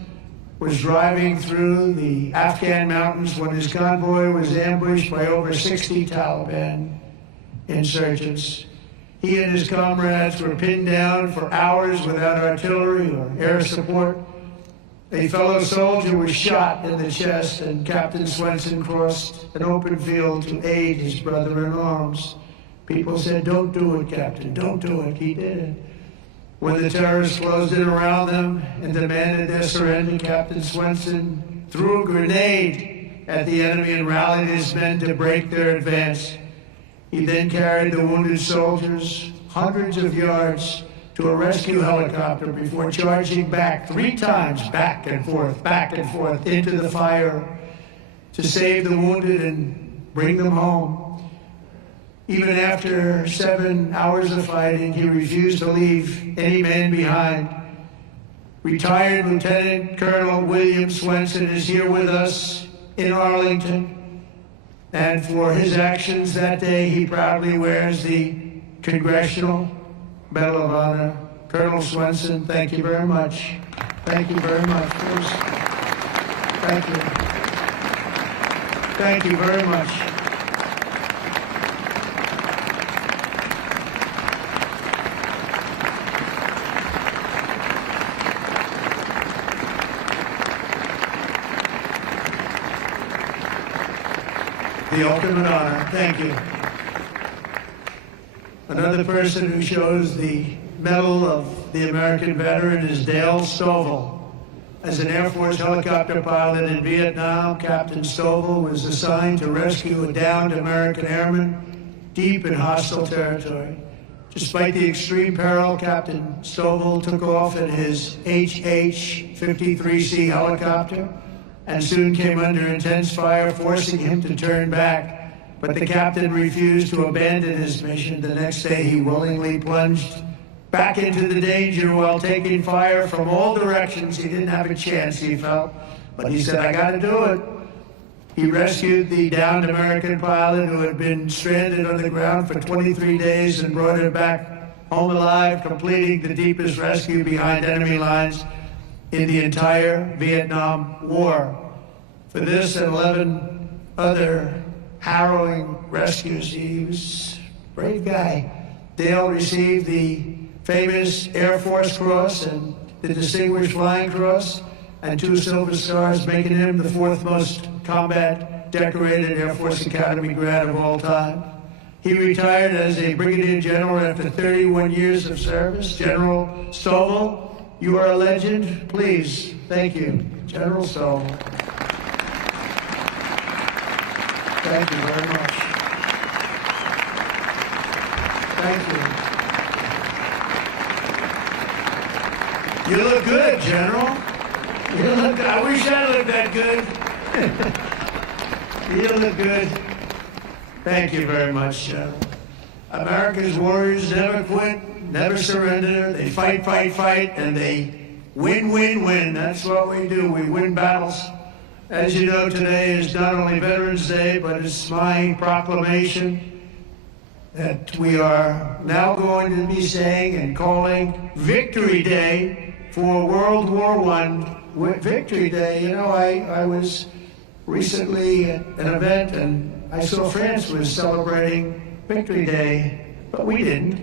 was driving through the Afghan mountains when his convoy was ambushed by over 60 Taliban insurgents. He and his comrades were pinned down for hours without artillery or air support. A fellow soldier was shot in the chest, and Captain Swenson crossed an open field to aid his brother in arms. People said, "Don't do it, Captain, don't do it." He did it. When the terrorists closed in around them and demanded their surrender, Captain Swenson threw a grenade at the enemy and rallied his men to break their advance. He then carried the wounded soldiers hundreds of yards to a rescue helicopter before charging back 3 times, back and forth into the fire to save the wounded and bring them home. Even after 7 hours of fighting, he refused to leave any man behind. Retired Lieutenant Colonel William Swenson is here with us in Arlington. And for his actions that day, he proudly wears the Congressional Medal of Honor. Colonel Swenson, thank you very much. Thank you very much. Thank you. Thank you very much. The ultimate honor. Thank you. Another person who shows the Medal of the American Veteran is Dale Stovall. As an Air Force helicopter pilot in Vietnam, Captain Stovall was assigned to rescue a downed American airman deep in hostile territory. Despite the extreme peril, Captain Stovall took off in his HH-53C helicopter and soon came under intense fire, forcing him to turn back. But the captain refused to abandon his mission. The next day, he willingly plunged back into the danger while taking fire from all directions. He didn't have a chance, he felt, but he said, "I got to do it." He rescued the downed American pilot who had been stranded on the ground for 23 days and brought him back home alive, completing the deepest rescue behind enemy lines in the entire Vietnam War. For this and 11 other harrowing rescues, he was a brave guy. Dale received the famous Air Force Cross and the Distinguished Flying Cross and 2 Silver Stars, making him the 4th most combat decorated Air Force Academy grad of all time. He retired as a brigadier general after 31 years of service. General Stovall, you are a legend. Please, thank you, General Stovall. Thank you very much. Thank you. You look good, General. You look good. I wish I looked that good. You look good. Thank you very much, General. America's warriors never quit, never surrender. They fight, fight, fight, and they win, win, win. That's what we do. We win battles. As you know, today is not only Veterans Day, but it's my proclamation that we are now going to be saying and calling Victory Day for World War I. Victory Day. You know, I was recently at an event and I saw France was celebrating Victory Day, but we didn't.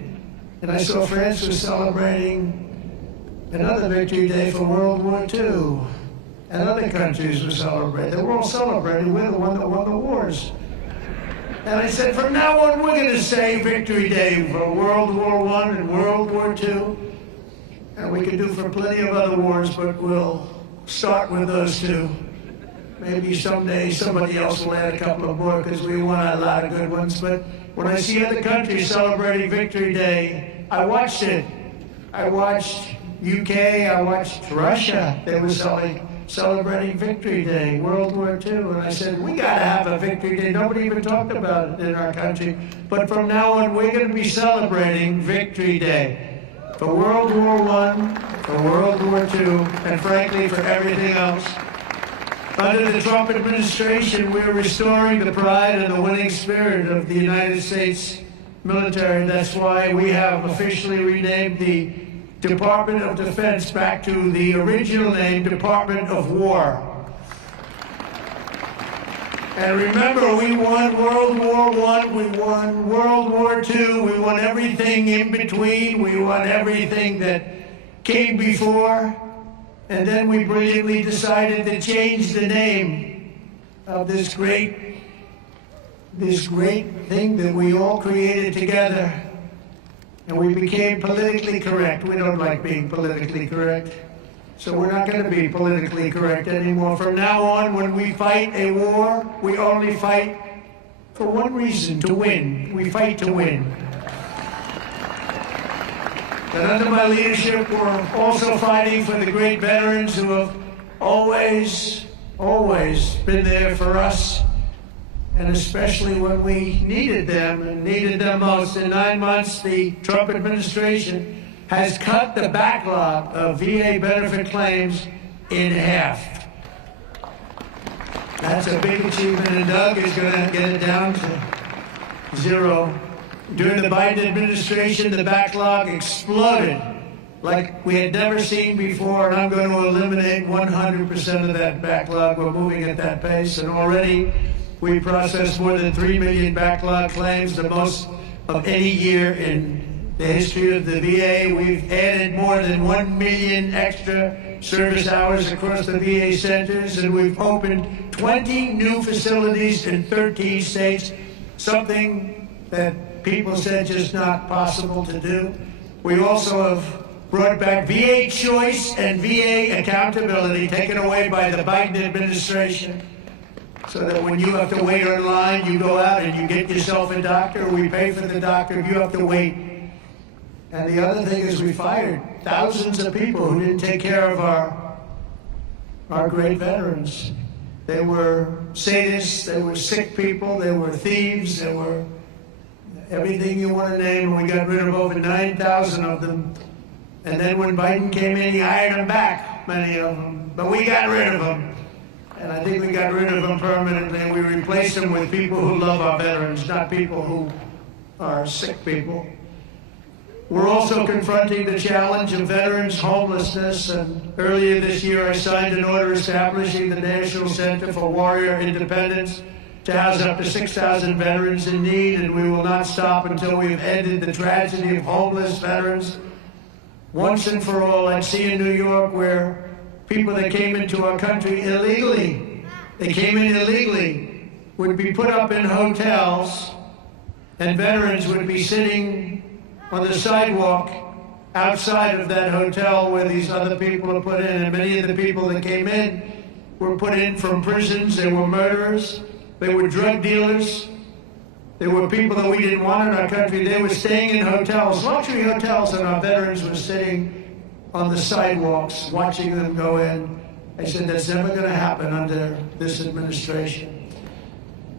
And I saw France was celebrating another Victory Day for World War II. And other countries were celebrating. They were all celebrating. We're the one that won the wars. And I said, from now on, we're going to say Victory Day for World War I and World War II. And we can do for plenty of other wars, but we'll start with those 2. Maybe someday somebody else will add a couple of more because we won a lot of good ones. But when I see other countries celebrating Victory Day, I watched it. I watched UK, I watched Russia. They were celebrating Victory Day, World War II. And I said, we got to have a Victory Day. Nobody even talked about it in our country. But from now on, we're going to be celebrating Victory Day for World War I, for World War II, and frankly, for everything else. Under the Trump administration, we're restoring the pride and the winning spirit of the United States military. That's why we have officially renamed the Department of Defense back to the original name, Department of War. And remember, we won World War I, we won World War II, we won everything in between, we won everything that came before, and then we brilliantly decided to change the name of this great thing that we all created together. And we became politically correct. We don't like being politically correct. So we're not going to be politically correct anymore. From now on, when we fight a war, we only fight for one reason, to win. We fight to win. And under my leadership, we're also fighting for the great veterans who have always been there for us, and especially when we needed them and needed them most. In 9 months, the Trump administration has cut the backlog of VA benefit claims in half. That's a big achievement, and Doug is going to get it down to zero. During the Biden administration, the backlog exploded like we had never seen before, and I'm going to eliminate 100% of that backlog. We're moving at that pace, and already we processed more than 3 million backlog claims, the most of any year in the history of the VA. We've added more than 1 million extra service hours across the VA centers, and we've opened 20 new facilities in 13 states, something that people said just not possible to do. We also have brought back VA choice and VA accountability, taken away by the Biden administration, so that when you have to wait online, you go out and you get yourself a doctor. We pay for the doctor. You have to wait. And the other thing is, we fired thousands of people who didn't take care of our great veterans. They were sadists, they were sick people, they were thieves, they were everything you want to name. We got rid of over 9,000 of them. And then when Biden came in, he hired them back, many of them. But we got rid of them. And I think we got rid of them permanently, and we replaced them with people who love our veterans, not people who are sick people. We're also confronting the challenge of veterans' homelessness, and earlier this year I signed an order establishing the National Center for Warrior Independence to house up to 6,000 veterans in need, and we will not stop until we've ended the tragedy of homeless veterans once and for all. I see in New York where people that came into our country illegally, would be put up in hotels, and veterans would be sitting on the sidewalk outside of that hotel where these other people are put in. And many of the people that came in were put in from prisons. They were murderers. They were drug dealers. They were people that we didn't want in our country. They were staying in hotels, luxury hotels, and our veterans were sitting on the sidewalks watching them go in. I said, that's never going to happen under this administration.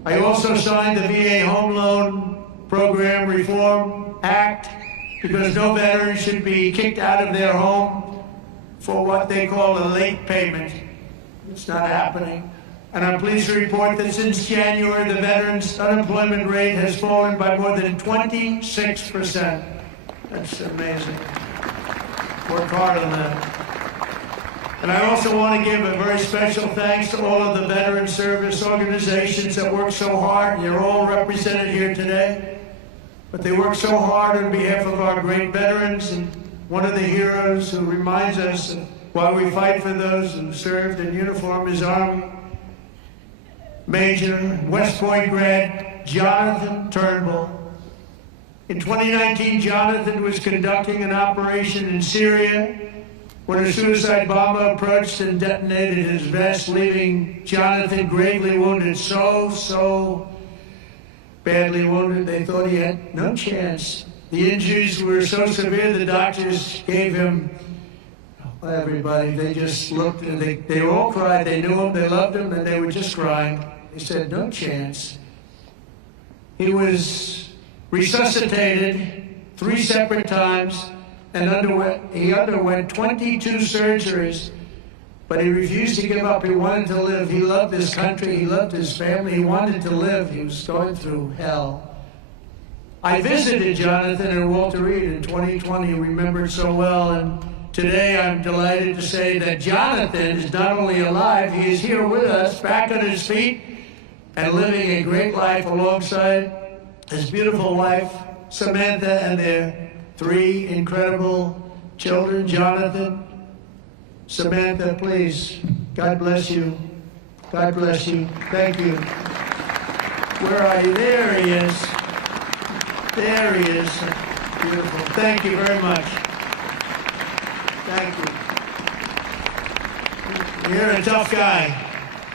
I also signed the VA Home Loan Program Reform Act, because no veteran should be kicked out of their home for what they call a late payment. It's not happening. And I'm pleased to report that since January, the veterans' unemployment rate has fallen by more than 26%. That's amazing. Work hard on that. And I also want to give a very special thanks to all of the veteran service organizations that work so hard. You're all represented here today. But they work so hard on behalf of our great veterans, and one of the heroes who reminds us of why we fight for those who served in uniform is Army Major, West Point grad, Jonathan Turnbull. In 2019, Jonathan was conducting an operation in Syria when a suicide bomber approached and detonated his vest, leaving Jonathan gravely wounded, so badly wounded, they thought he had no chance. The injuries were so severe, the doctors gave him, everybody, they just looked, and they all cried. They knew him, they loved him, and they were just crying. They said, no chance. He was resuscitated 3 separate times, and he underwent 22 surgeries, but he refused to give up. He wanted to live. He loved his country. He loved his family. He wanted to live. He was going through hell. I visited Jonathan and Walter Reed in 2020, remembered so well, and today I'm delighted to say that Jonathan is not only alive, he is here with us, back on his feet, and living a great life alongside his beautiful wife, Samantha, and their 3 incredible children. Jonathan, Samantha, please, God bless you. God bless you. Thank you. Where are you? There he is. There he is. Beautiful. Thank you very much. Thank you. You're a tough guy.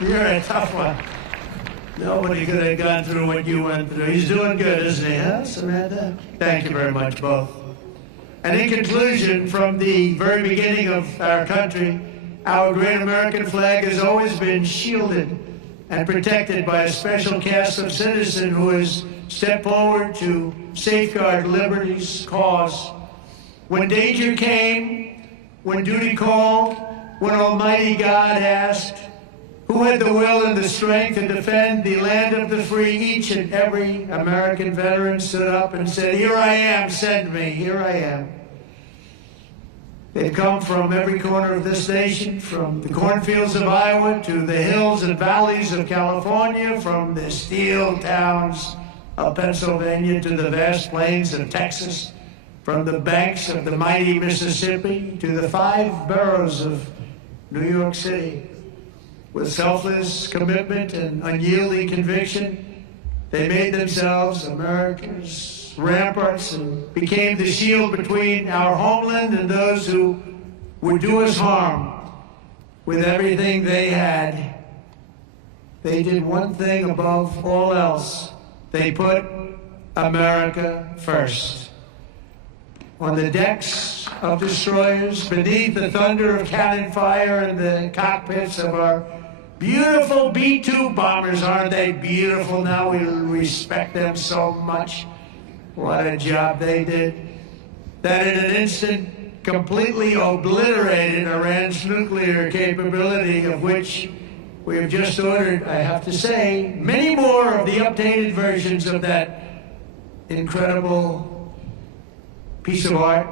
You're a tough one. Nobody could have gone through what you went through. He's doing good, isn't he, huh, Samantha? Thank you very much, both. And in conclusion, from the very beginning of our country, our great American flag has always been shielded and protected by a special caste of citizen who has stepped forward to safeguard liberty's cause. When danger came, when duty called, when Almighty God asked, who had the will and the strength to defend the land of the free, each and every American veteran stood up and said, here I am, send me, here I am. They've come from every corner of this nation, from the cornfields of Iowa to the hills and valleys of California, from the steel towns of Pennsylvania to the vast plains of Texas, from the banks of the mighty Mississippi to the 5 boroughs of New York City. With selfless commitment and unyielding conviction, they made themselves America's ramparts and became the shield between our homeland and those who would do us harm. With everything they had, they did one thing above all else. They put America first. On the decks of destroyers, beneath the thunder of cannon fire in the cockpits of our beautiful B-2 bombers. Aren't they beautiful? Now we respect them so much. What a job they did. That in an instant completely obliterated Iran's nuclear capability, of which we have just ordered, I have to say, many more of the updated versions of that incredible piece of art.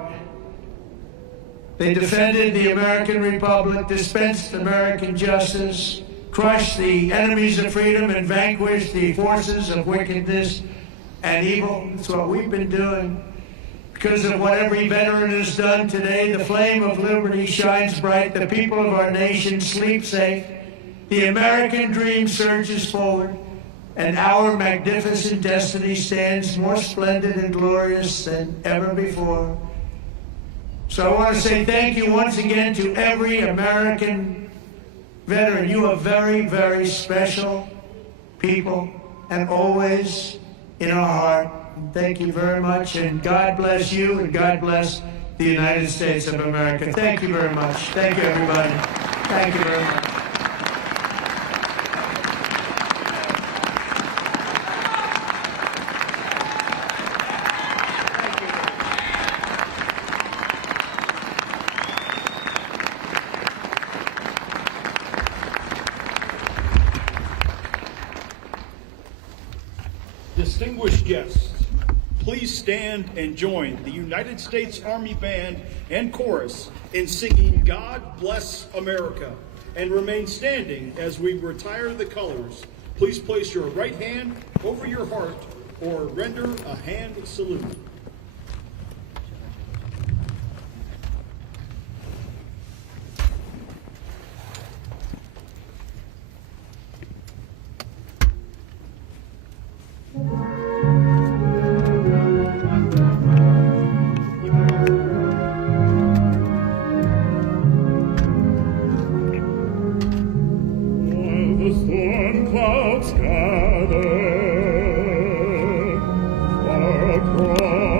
They defended the American Republic, dispensed American justice, crushed the enemies of freedom, and vanquished the forces of wickedness and evil. That's what we've been doing. Because of what every veteran has done today, the flame of liberty shines bright. The people of our nation sleep safe. The American dream surges forward. And our magnificent destiny stands more splendid and glorious than ever before. So I want to say thank you once again to every American veteran. You are very, very special people and always in our heart. Thank you very much, and God bless you, and God bless the United States of America. Thank you very much. Thank you, everybody. Thank you very much. Distinguished guests, please stand and join the United States Army Band and Chorus in singing God Bless America, and remain standing as we retire the colors. Please place your right hand over your heart or render a hand salute. The storm clouds gather far across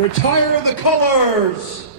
Retire the colors.